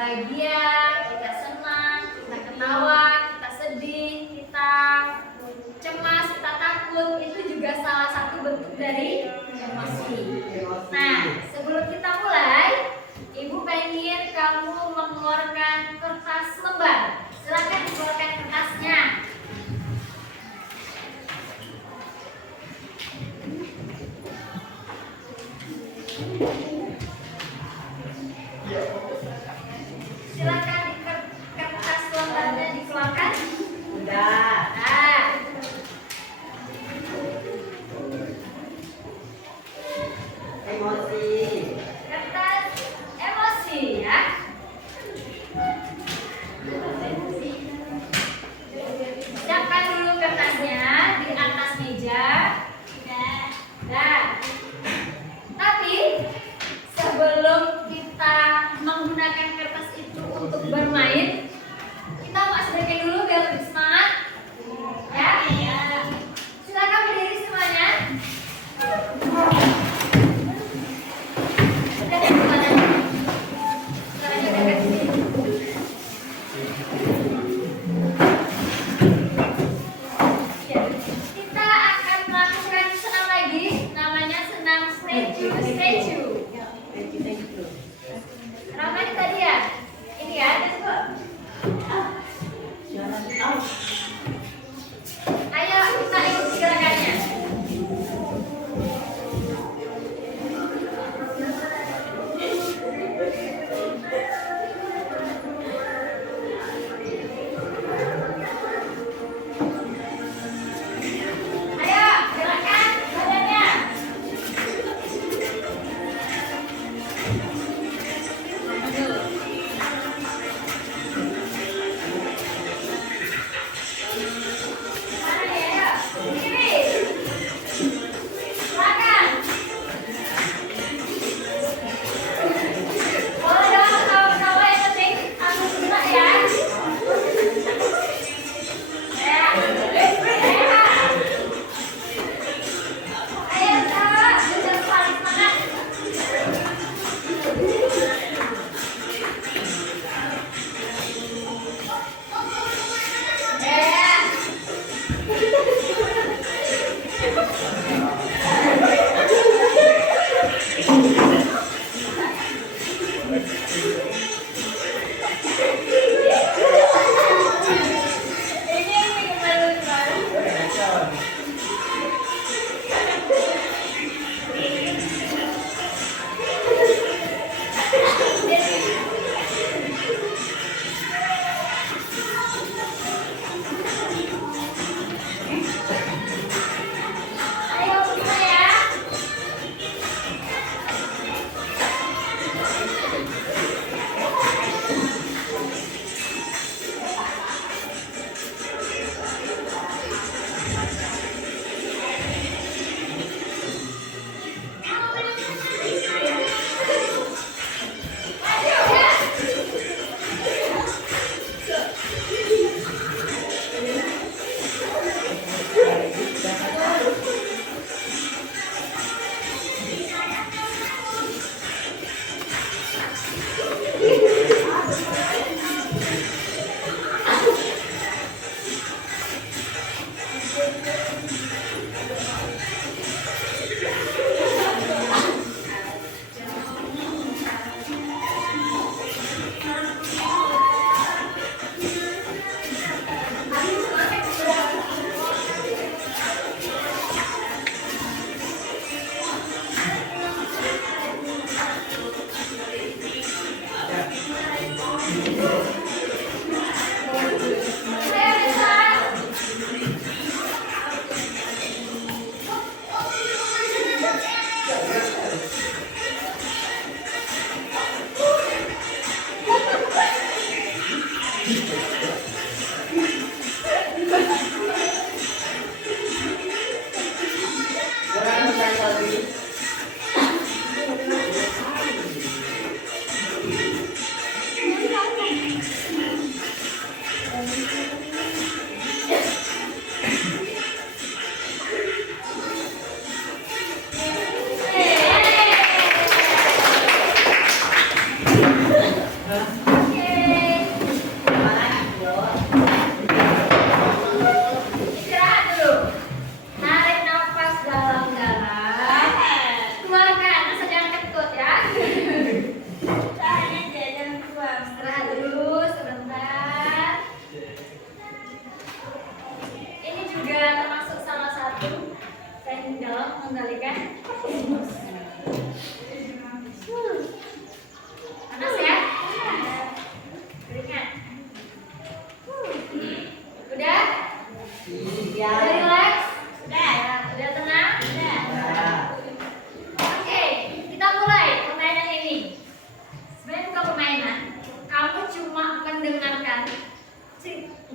bahagia, kita senang, kita ketawa, kita sedih, kita cemas, kita takut, itu juga salah satu bentuk dari emosi. Nah, sebelum kita mulai, Ibu pengen kamu mengeluarkan kertas lembar. Silakan dikeluarkan kertasnya. Silakan kertas lembarnya dikeluarkan. Sudah. Nah, Emosi. kertas emosi ya. Siapkan dulu kertasnya di atas meja. Nah, tapi sebelum kita menggunakan kertas itu untuk bermain, kita mau sedikit dulu biar lebih semangat. Ya. Silakan berdiri semuanya. Udah semuanya. Caranya udah ke sini. Ya. Kita akan melakukan senam lagi, namanya senam statue. Namanya tadi ya? Ini ya. Ayo kita ikuti gerakannya. Ayo gerakan badannya. Mana ya? Kiri. Belakang. Boleh dong ketawa-ketawa, yang penting aku gerak ya. Ya. Ayo ketawa, sudah paling semangat. Ya. Ini kembali. Ayo kita ya. Ayo ya.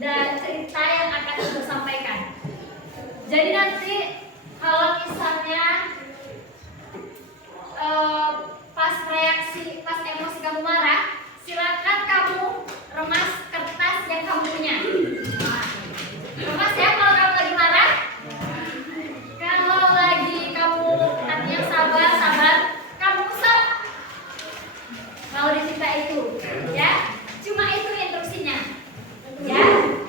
dan cerita yang akan Ibu sampaikan. Jadi nanti kalau misalnya pas emosi kamu marah, silakan kamu remas kertas yang kamu punya. Remas ya kalau kamu lagi marah. Kalau lagi kamu hatinya sabar, kamu usap. Kalau di cerita itu, ya. Cuma itu instruksinya. Ya,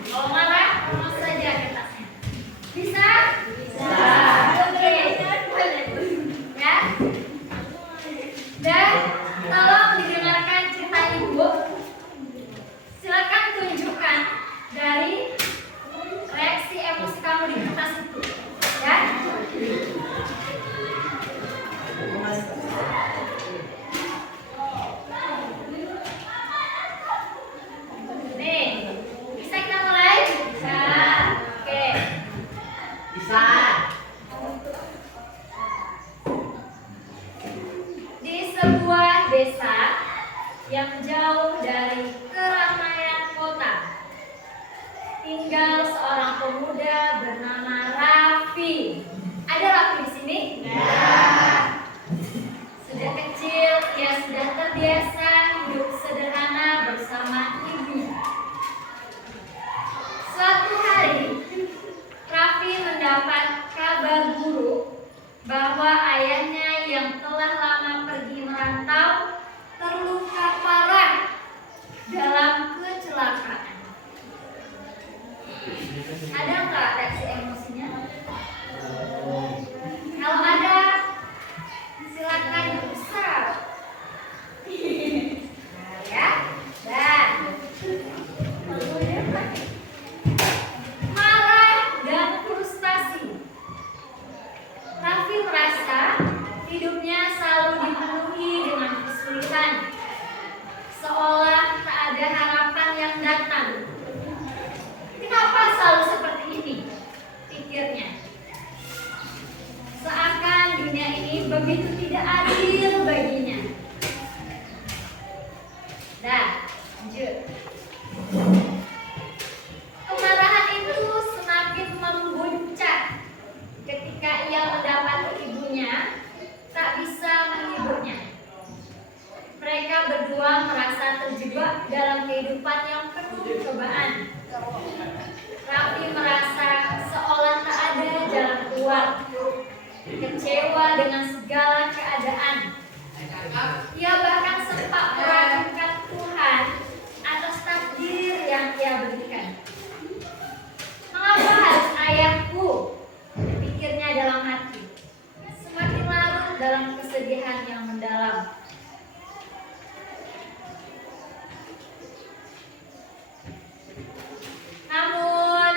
kalau marah, remas saja kertasnya. Bisa? Bisa. Oke. Ya. Dan tolong didengarkan cerita Ibu. Silakan tunjukkan dari reaksi emosi kamu di kertas itu. Ya. Nih, bisa kita mulai? Bisa. Oke. Bisa. Di sebuah desa yang jauh dari keramaian kota, tinggal seorang pemuda bernama Raffi. Ada Raffi di sini? Ya. Sejak kecil ia sudah terbiasa hidup sederhana bersama ibunya. Suatu hari, Raffi mendapat kabar buruk bahwa ayahnya yang telah lama pergi merantau terluka parah dalam kecelakaan. Ada nggak reaksi emosinya? Kalau ada, silakan diusap. Ya, dan marah dan frustasi. Raffi merasa hidupnya selalu dipenuhi dengan kesulitan, seolah tak ada harapan yang datang. Kenapa selalu seperti ini? Pikirnya. Seakan dunia ini begitu tidak adil baginya. Dah, lanjut. Kemarahan itu semakin membuncah ketika ia mendapati ibunya tak bisa menghiburnya. Mereka berdua merasa terjebak dalam kehidupan yang penuh cobaan. Raffi merasa seolah tak ada jalan keluar, kecewa dengan segala keadaan. Ia bahkan sempat meragukan Tuhan atas takdir yang ia berikan. Mengapa harus ayahku? Pikirnya dalam hati. Semakin larut dalam kesedihan yang mendalam. Namun,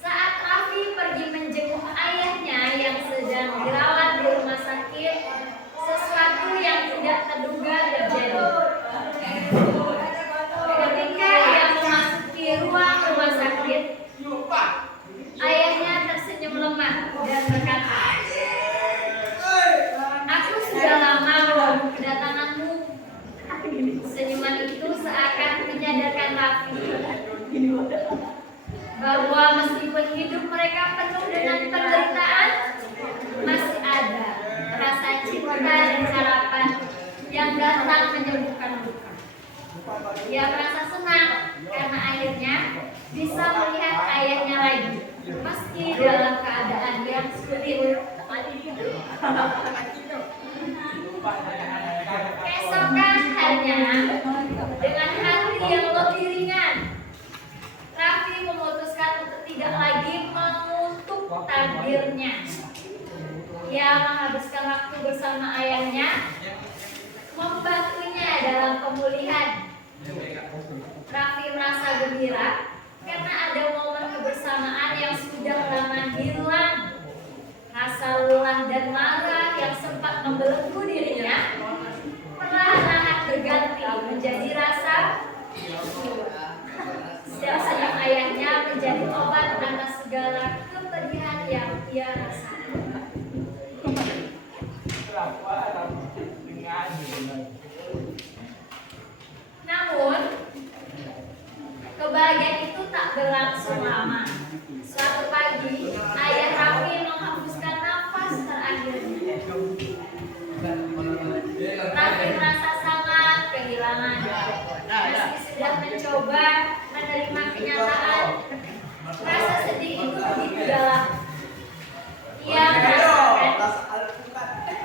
saat Raffi pergi menjenguk ayahnya yang sedang dirawat di rumah sakit, sesuatu yang tidak terduga terjadi. Ketika ia memasuki ruang rumah sakit, ayahnya tersenyum lemah dan berkata, "Aku sudah lama menunggu kedatanganmu." Senyuman itu seakan menyadarkan Raffi bahwa meskipun hidup mereka penuh dengan penderitaan, masih ada rasa cinta dan harapan yang datang menyembuhkan luka. Ia merasa senang karena akhirnya bisa melihat ayahnya lagi, meski dalam keadaan yang sulit. Keesokan harinya, dengan hati yang lebih ringan, Raffi memutuskan untuk tidak lagi mengutuk takdirnya. Ia menghabiskan waktu bersama ayahnya, membantunya dalam pemulihan. Raffi merasa gembira karena ada momen kebersamaan yang sudah lama hilang. Rasa lelah dan marah yang sempat membelenggu dirinya perlahan-lahan berganti menjadi rasa senyum ayahnya menjadi obat atas segala kepedihan yang ia rasakan. Raffi merasa sangat kehilangan. Meski sudah mencoba menerima kenyataan, rasa sedih itu begitu dalam. Ia merasakan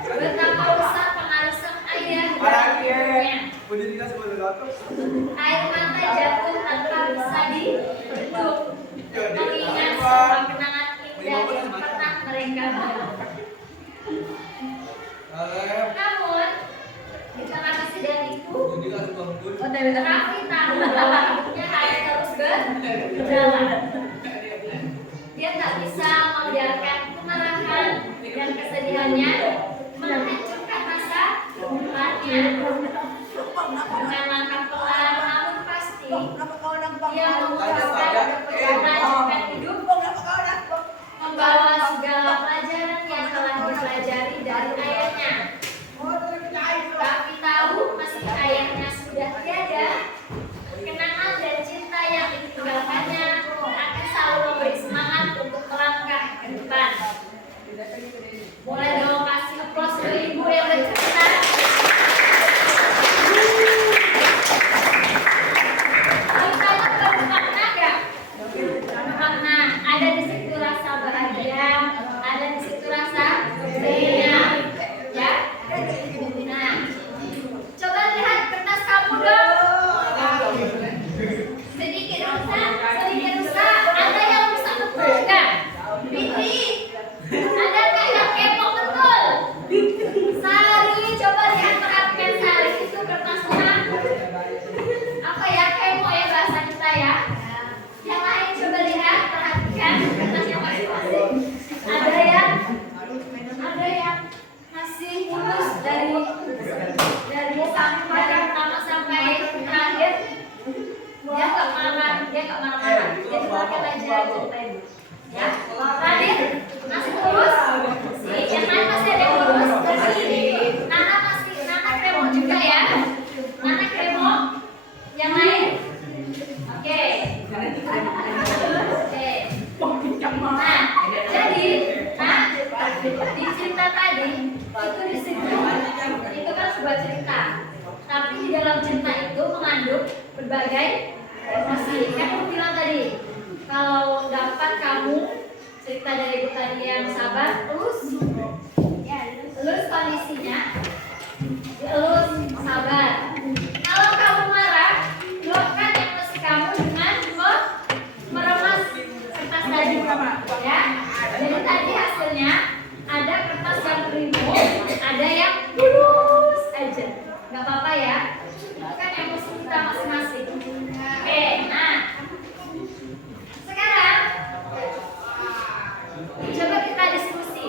betapa besar pengaruh sang ayah dalam hidupnya. Air mata jatuh tanpa bisa dibendung, mengingat semua kenangan indah yang pernah mereka miliki. Namun, di tengah kesedihan itu, Raffi tahu bahwa hidupnya harus terus berjalan. Dia tak bisa membiarkan kemarahan dan kesedihannya menghancurkan masa depannya. Dengan langkah pelan namun pasti, dia memutuskan untuk melanjutkan hidup, membawa segala pelajaran yang telah dipelajari dari ayahnya. Raffi tahu meski ayahnya sudah tiada, kenangan dan cinta yang ditinggalkannya akan selalu memberi semangat untuk melangkah ke depan. Boleh dong kasih aplaus ke ibu yang bercerita. Ceritanya bermakna gak? Bermakna. Ada di situ rasa bahagia, ada di situ rasa sedih. Ya. Nah, coba lihat kertas kamu dong. Sedikit rusak. Ada yang rusak betul nggak? Binti, ada nggak yang kepo betul? Sari, coba lihat perhatikan Sari itu kertasnya. Apa ya, kepo ya bahasa kita ya? Yang lain coba lihat, perhatikan kertasnya masing-masing. Ada yang masih mulus dari pertama sampai terakhir. Dia nggak marah-marah. Dia dipakai aja cerita ibu. Ya, terakhir masih mulus. Yang lain masih ada yang mulus. Nana kremo juga ya. Nana kremo. Yang lain, oke. Nah, jadi, di cerita tadi itu disebut itu kan sebuah cerita. Tapi di dalam cerita itu mengandung berbagai emosi. Kan aku bilang tadi, kalau dapat kamu cerita dari ibu tadi yang sabar, terus kondisinya, terus sabar. Kalau kamu marah, luapkan emosi kamu dengan meremas kertas tadi, ya. Jadi tadi hasilnya ada kertas yang beribu, ada yang mulus aja. Gak apa-apa ya, kan emosi kita masing-masing. Oke, nah sekarang coba kita diskusi.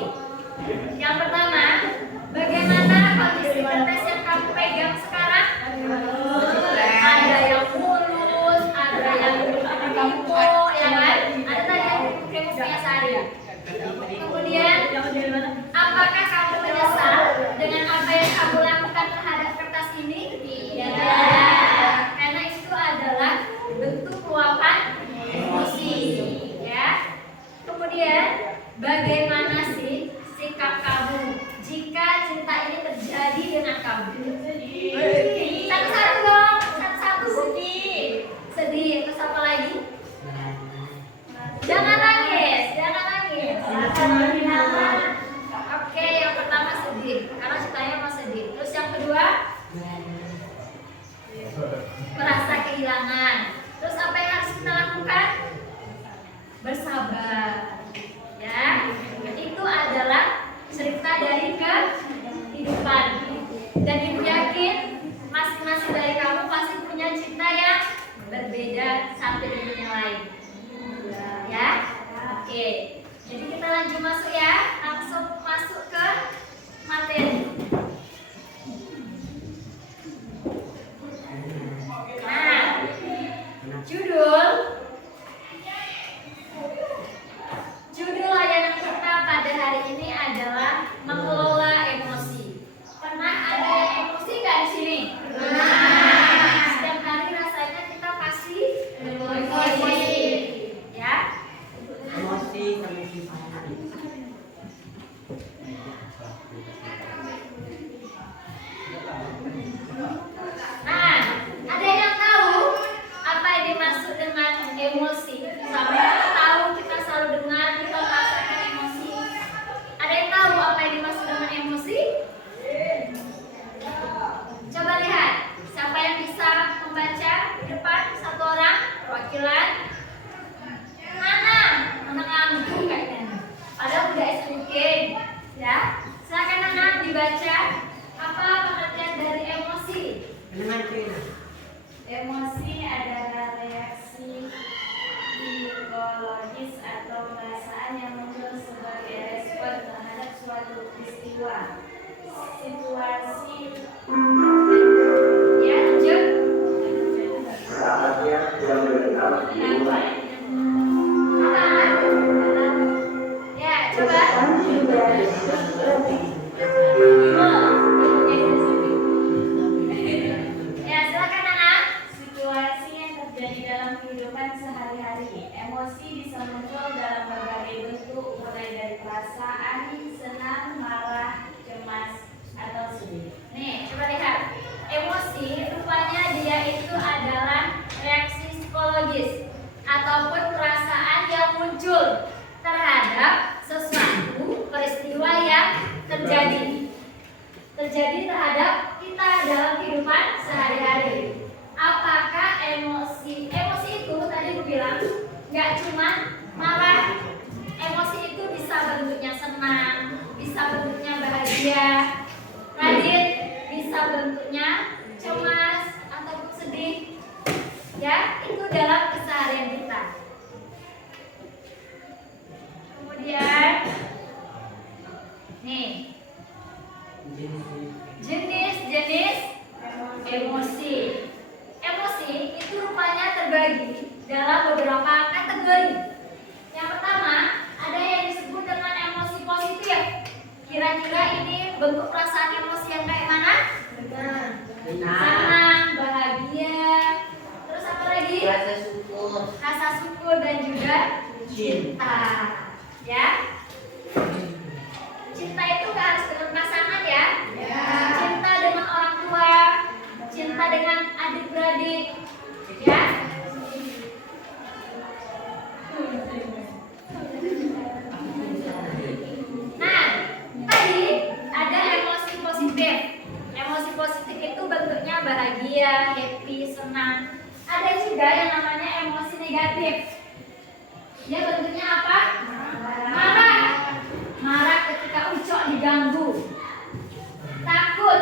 Yang pertama, bagaimana kondisi kertas yang kamu pegang sekarang? Ada yang mulus, ada yang beribu, ya kan? Ada tadi yang beribu punya Sari. Kemudian, apakah kamu menyesal dengan apa yang kamu lakukan terhadap kertas ini? Tidak, karena itu adalah bentuk luapan emosi, ya. Kemudian, bagaimana sih sikap kamu jika cinta ini terjadi dengan kamu? Satu-satu dong, satu-satu. Sedih. Terus apa lagi? Jangan nangis. Oke, yang pertama sedih, karena ceritanya emang sedih. Terus yang kedua, merasa kehilangan. Terus apa yang harus kita lakukan? Bersabar. Ya, itu adalah cerita dari kehidupan. Dan ibu yakin masing-masing dari kamu pasti punya cerita yang berbeda satu dengan yang lain. Ya, oke. Jadi kita lanjut masuk ya, langsung masuk ke materi. Nah, judul layanan kita pada hari ini adalah mengelola emosi. Pernah ada yang emosi nggak di sini? Setiap hari rasanya kita pasti emosi, ya. Emosi adalah reaksi psikologis atau perasaan yang muncul sebagai respon terhadap suatu peristiwa, situasi. Ya, lanjut. Saatnya yang benar dimulai. Ya, coba. Ya, silakan anak. Situasi yang terjadi dalam kehidupan sehari-hari. Emosi bisa muncul dalam berbagai bentuk, mulai dari perasaan senang, marah, cemas, atau sedih. Nih, coba lihat. Emosi rupanya dia itu adalah reaksi psikologis ataupun perasaan yang muncul terhadap sesuatu peristiwa yang terjadi terhadap kita dalam kehidupan sehari-hari. Apakah emosi itu tadi gue bilang nggak cuma marah. Emosi itu bisa bentuknya senang, bisa bentuknya bahagia, Radit, bisa bentuknya cemas ataupun sedih. Ya, itu dalam keseharian kita. Kemudian nih, jenis-jenis emosi. Emosi itu rupanya terbagi dalam beberapa kategori. Yang pertama, ada yang disebut dengan emosi positif. Kira-kira ini bentuk perasaan emosi yang kayak mana? Senang, bahagia. Terus apa lagi? Rasa syukur dan juga cinta. Ya. Cinta itu gak harus dengan pasangan ya. Cinta dengan orang tua, cinta dengan adik-beradik, ya. Nah, tadi ada emosi positif. Emosi positif itu bentuknya bahagia, happy, senang. Ada juga yang namanya emosi negatif. Dia bentuknya apa? Marah. Marah ketika Ucok diganggu. Takut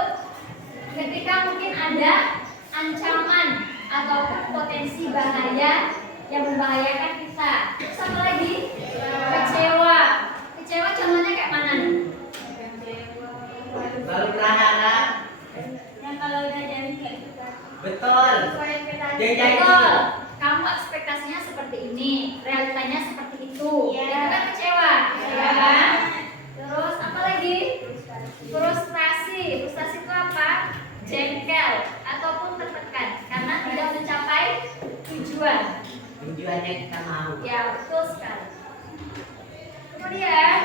ketika mungkin ada ancaman ataupun potensi bahaya yang membahayakan kita. Terus apa lagi? Kecewa. Kecewa contohnya kayak mana nih? Baru berharap. Yang kalau udah jadi kayak gitu. Betul. Dia jadi. Betul. Kamu ekspektasinya seperti ini, realitanya seperti itu. Itu kan kecewa, ya kan? Terus apa lagi? Frustrasi. Frustrasi itu apa? Jengkel ataupun tertekan karena tidak mencapai tujuan. Tujuannya kita mau. Ya, betul sekali. Kemudian,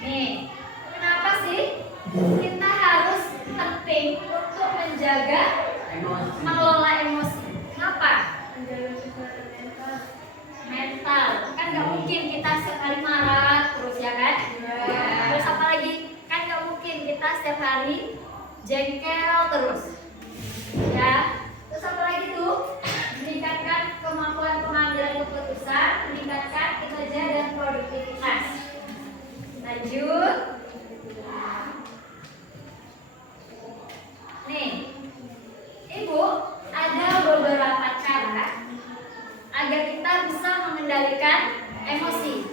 nih, kenapa sih kita harus penting untuk menjaga mengelola emosi? Kenapa? Mental. Kan nggak mungkin kita setiap hari marah terus ya kan? Terus apa lagi? Kan nggak mungkin kita setiap hari jengkel terus. Ya. Terus apa lagi tuh? Meningkatkan kemampuan pengambilan keputusan, meningkatkan kinerja dan produktivitas. Lanjut. Nih, Ibu, ada beberapa cara agar kita bisa mengendalikan emosi.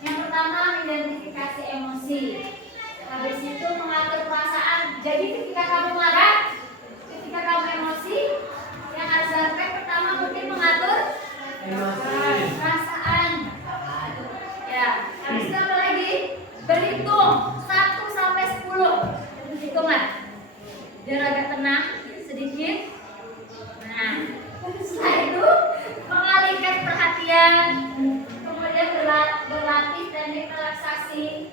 Yang pertama, mengidentifikasi emosi. Habis itu mengatur perasaan. Jadi ketika kamu marah, ketika kamu emosi, yang harus dilakukan pertama mungkin mengatur perasaan. Ya, habis itu apa lagi? Berhitung 1 sampai 10. Hitungan. Biar agak tenang sedikit. Nah, setelah itu mengalihkan perhatian, kemudian berlatih teknik relaksasi.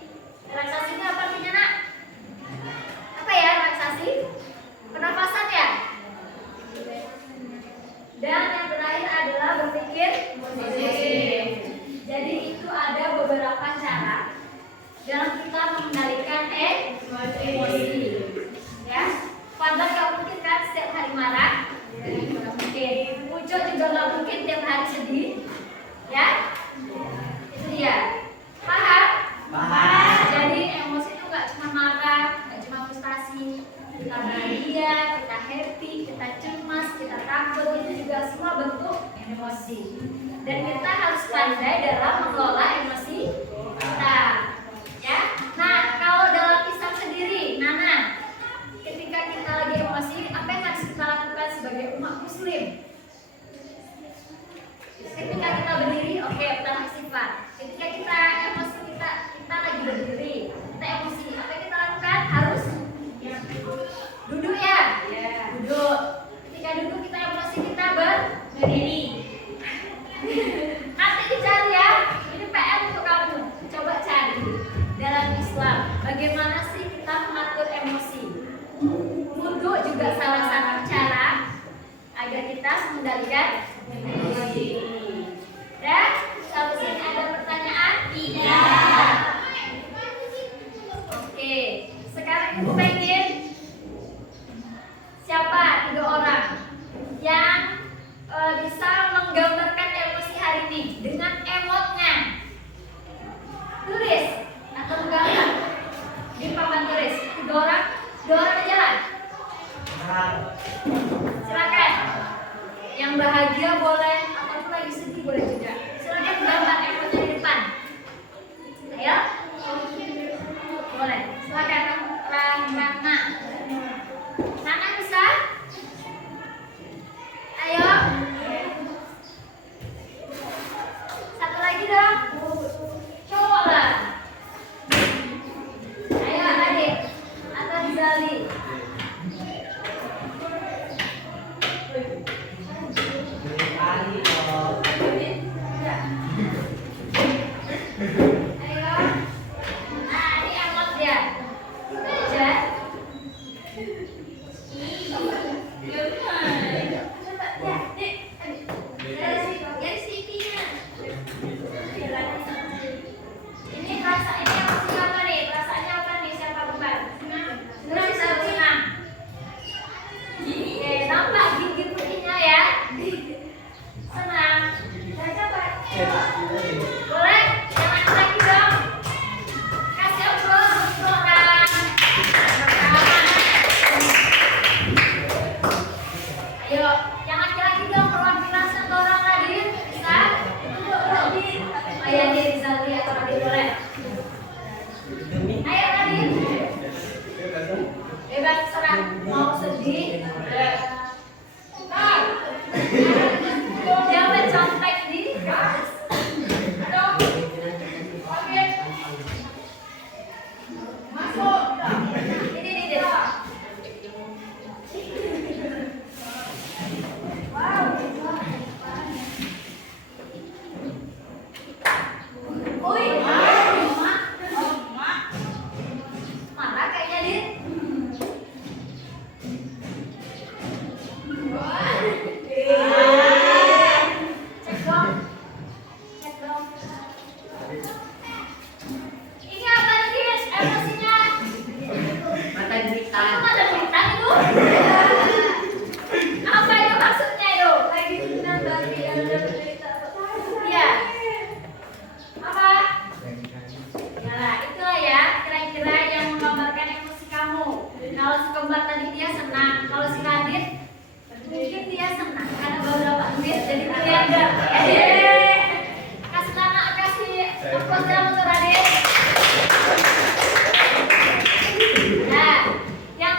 Relaksasi itu apa artinya, Nak? Apa ya relaksasi? Pernapasan ya? Dan yang terakhir adalah berpikir positif. Jadi itu ada beberapa cara dalam kita mengendalikan emosi. Ya, padahal nggak mungkin kita bahagia, kita happy, kita cemas, kita takut, itu juga semua bentuk emosi. Dan kita harus pandai dalam mengelola emosi kita. Ya. Nah, kalau dalam Islam sendiri, Nana, ketika kita lagi emosi, apa yang harus kita lakukan sebagai umat muslim? Ketika kita berdiri, oke, pertama istighfar. Ketika kita emosi, kita lagi berdiri, kita emosi, apa yang kita lakukan? Harus duduk ya, duduk. Ketika duduk kita emosi, kita berdiri. Nanti dicari ya, ini PR untuk kamu. Coba cari dalam Islam, bagaimana sih kita mengatur emosi. Wudhu juga salah satu cara agar kita mengendalikan emosi. Dan sampai sini ada pertanyaan? Tidak. Oke, sekarang ibu pengen siapa 3 orang yang bisa menggambarkan emosi hari ini dengan emotnya. Tulis atau menggambar di papan tulis. 3 orang berjalan. Silakan. Yang bahagia boleh, ataupun lagi sedih boleh juga. Silakan gambar emotnya di depan. Ayo. Boleh. Silakan Nana. Nana bisa? Ayo. Satu lagi dong. Cowok lah. Ayo adik. Atau Rizali. Ayo. Nah, ini emot ya. Itu aja. Ini perasaannya emosi apa nih? Perasaannya apa nih? Siapa bukan? Senang, senang. Oke, nampak gigi putihnya ya. Senang. Boleh? Jangan lagi dong. Kasih aplaus untuk orang pertama. Ayo, yang laki-laki dong perwakilan satu orang lagi. Bisa? Ayo nih Rizaldi atau Radit boleh. Ayo Radit. Bebas serah mau sedih. Jangan mencontek di gas. Masuk. Ini. Wow. Ui. Marah kayaknya Dit. Cek dong. Ini apa nih emosinya? Mata Itu duitan. ada cerita itu. Apa itu maksudnya itu? Lagi senang lagi ada cerita. Iya. Apa? Yalah, itulah ya kira-kira yang menggambarkan emosi kamu. Kalau si kembar tadi dia senang, kalau si Radit mungkin dia senang karena baru dapat duit jadi miliarder. Kasih tangan, kasih aplaus dong untuk Radit. Nah, yang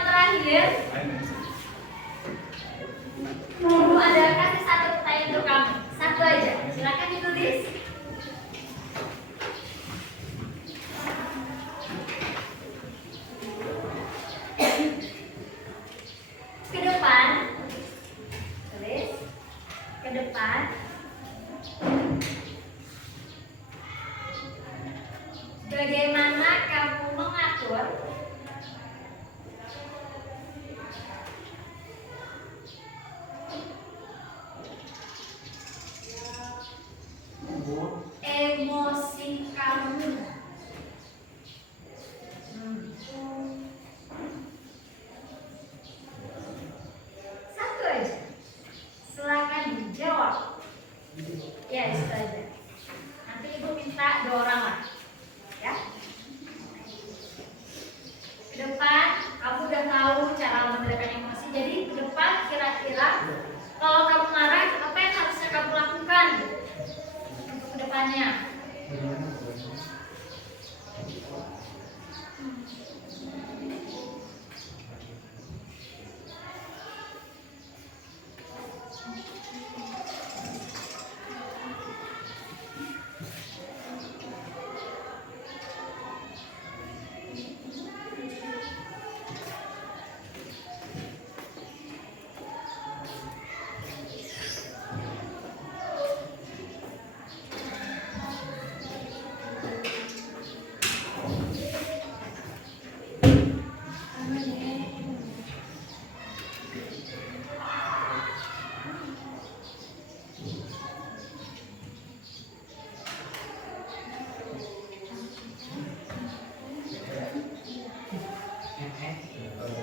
Udah?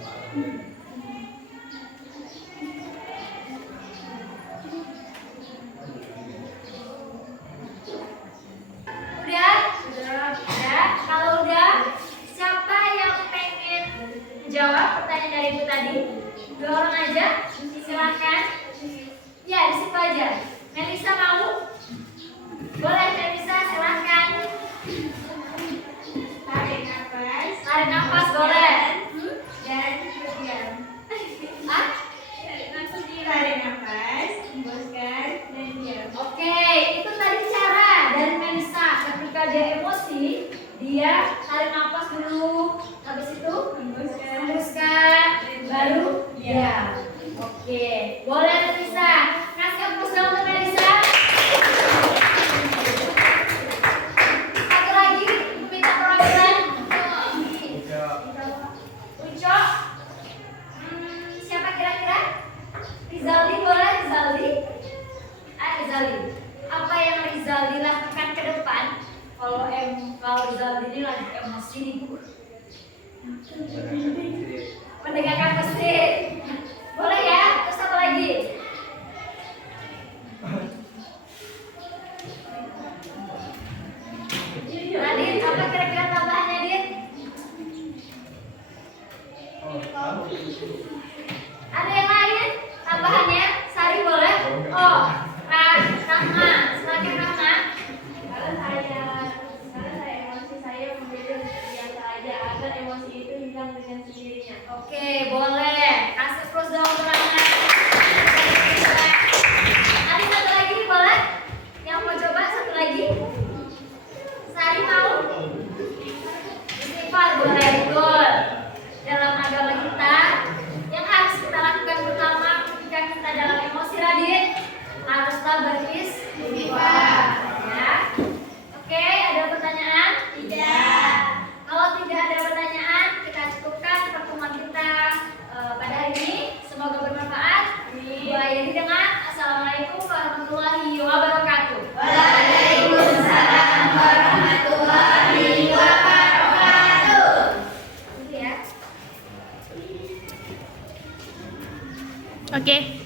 Udah. Kalau udah, siapa yang pengen jawab pertanyaan dari Ibu tadi? 2 orang aja, silahkan. Ya, di situ aja. Melisa mau? Boleh, Melisa, silahkan. Tarik nafas. Tarik nafas, boleh. Dan diam. Ah? Tarik nafas, hembuskan, dan diam. Oke, itu tadi cara dari Melisa. Ketika dia emosi, dia tarik nafas dulu. Habis itu hembuskan, baru diam. Oke, boleh Melisa. Kasih aplaus dong untuk Melisa. Satu lagi, minta perwakilan. Uco. Siapa kira-kira? Rizaldi boleh, Rizaldi? Rizaldi. Apa yang Rizaldi lakukan ke depan kalau Rizaldi ini lagi emosi nih, Bu? Mendengarkan musik. Boleh ya? Terus apa lagi? Nadine, apa kira-kira tambahannya, Din? Ada yang lain? Tambahannya? Sari boleh? Oh, Rahma. Silakan Rahma. Kalau saya emosi, saya memilih biasa aja agar emosi itu hilang dengan sendirinya. Oke, boleh. Kasih plus dong untuk Rahma. Ada satu lagi boleh? Yang mau coba satu lagi? Sari mau? Istighfar boleh, betul. Dalam agama kita, yang harus kita lakukan pertama ketika kita dalam emosi, Radit, haruslah beristighfar. Ya. Oke, ada pertanyaan? Tidak. Kalau tidak ada pertanyaan, kita cukupkan pertemuan kita pada hari ini. Semoga bermanfaat. Bu Ayani dengan Assalamualaikum warahmatullahi wabarakatuh. Waalaikumsalam warahmatullahi wabarakatuh. Gitu ya. Oke.